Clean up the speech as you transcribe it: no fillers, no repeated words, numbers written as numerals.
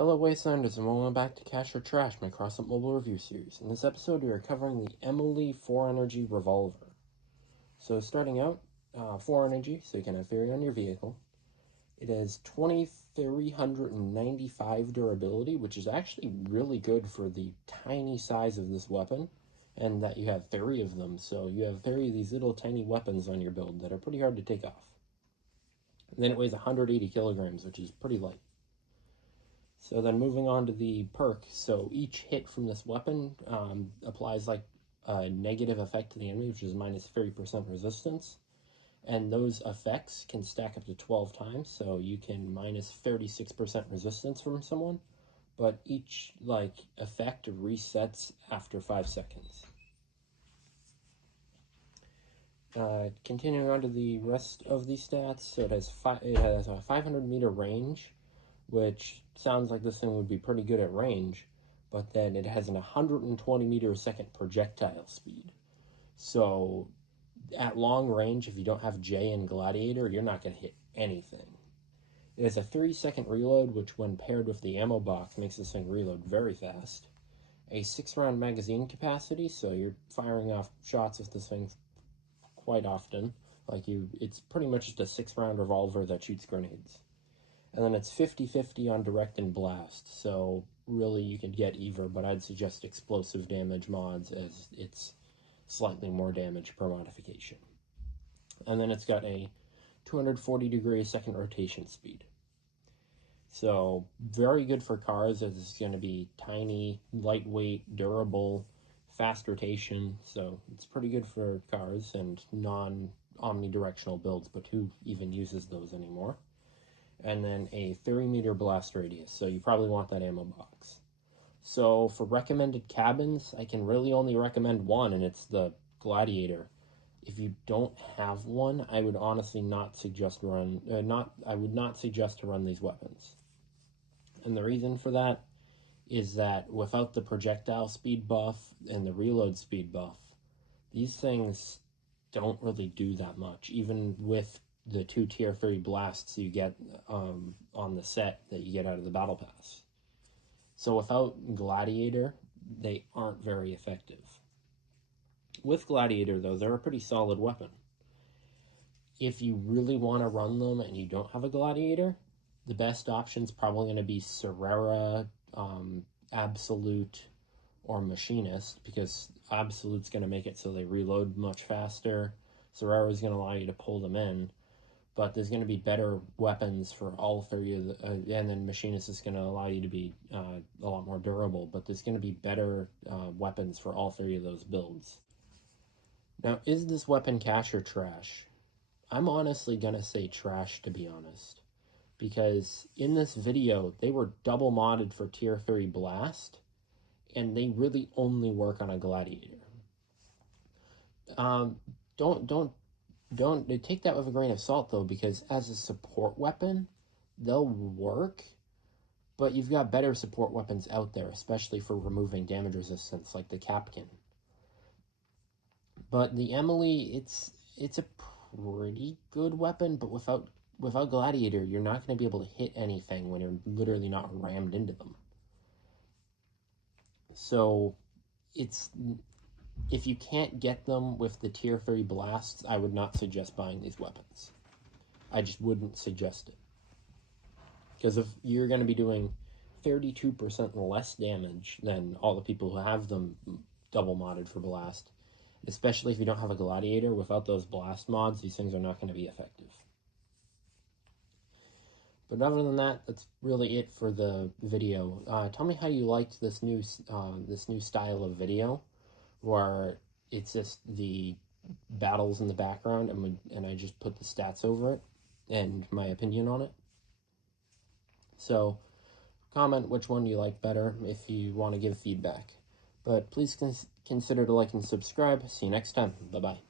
Hello Wastelanders and welcome back to Cash or Trash, my Crossout mobile review series. In this episode we are covering the Emily 4Energy Revolver. So starting out, 4Energy, so you can have theory on your vehicle. It has 2395 durability, which is actually really good for the tiny size of this weapon, and that you have 30 of them, so you have 30 of these little tiny weapons on your build that are pretty hard to take off. And then it weighs 180 kilograms, which is pretty light. So then moving on to the perk, so each hit from this weapon applies like a negative effect to the enemy, which is minus 30% resistance. And those effects can stack up to 12 times, so you can minus 36% resistance from someone, but each effect resets after 5 seconds. Continuing on to the rest of the stats, so it has a 500 meter range, which sounds like this thing would be pretty good at range, but then it has an 120 meter a second projectile speed. So at long range, if you don't have J and Gladiator, you're not going to hit anything. It has a 3-second reload, which when paired with the ammo box makes this thing reload very fast. A 6-round magazine capacity, so you're firing off shots with this thing quite often. It's pretty much just a 6-round revolver that shoots grenades. And then it's 50-50 on direct and blast, so really you can get either, but I'd suggest explosive damage mods as it's slightly more damage per modification. And then it's got a 240-degree second rotation speed. So very good for cars, as it's going to be tiny, lightweight, durable, fast rotation, so it's pretty good for cars and non-omnidirectional builds, but who even uses those anymore? And then a 30-meter blast radius, so you probably want that ammo box. So for recommended cabins, I can really only recommend one, and it's the Gladiator. If you don't have one, I would honestly not suggest to run these weapons. And the reason for that is that without the projectile speed buff and the reload speed buff, these things don't really do that much, even with the 2 tier 3 blasts you get on the set that you get out of the battle pass. So without Gladiator, they aren't very effective. With Gladiator, though, they're a pretty solid weapon. If you really want to run them and you don't have a Gladiator, the best option is probably going to be Cerrera, Absolute, or Machinist, because Absolute's going to make it so they reload much faster. Cerrera is going to allow you to pull them in, but there's going to be better weapons for all 3 of the, and then Machinist is going to allow you to be a lot more durable, but there's going to be better weapons for all 3 of those builds. Now, is this weapon cash or trash? I'm honestly going to say trash, to be honest, because in this video, they were double modded for tier 3 blast, and they really only work on a Gladiator. Don't take that with a grain of salt, though, because as a support weapon, they'll work, but you've got better support weapons out there, especially for removing damage resistance, like the Capkin. But the Emily, it's a pretty good weapon, but without Gladiator, you're not going to be able to hit anything when you're literally not rammed into them. So if you can't get them with the tier 3 blasts, I would not suggest buying these weapons. I just wouldn't suggest it. Because if you're going to be doing 32% less damage than all the people who have them double modded for blast, especially if you don't have a Gladiator, without those blast mods, these things are not going to be effective. But other than that, that's really it for the video. Tell me how you liked this new style of video, where it's just the battles in the background and I just put the stats over it and my opinion on it. So comment which one you like better if you want to give feedback. But please consider to like and subscribe. See you next time. Bye-bye.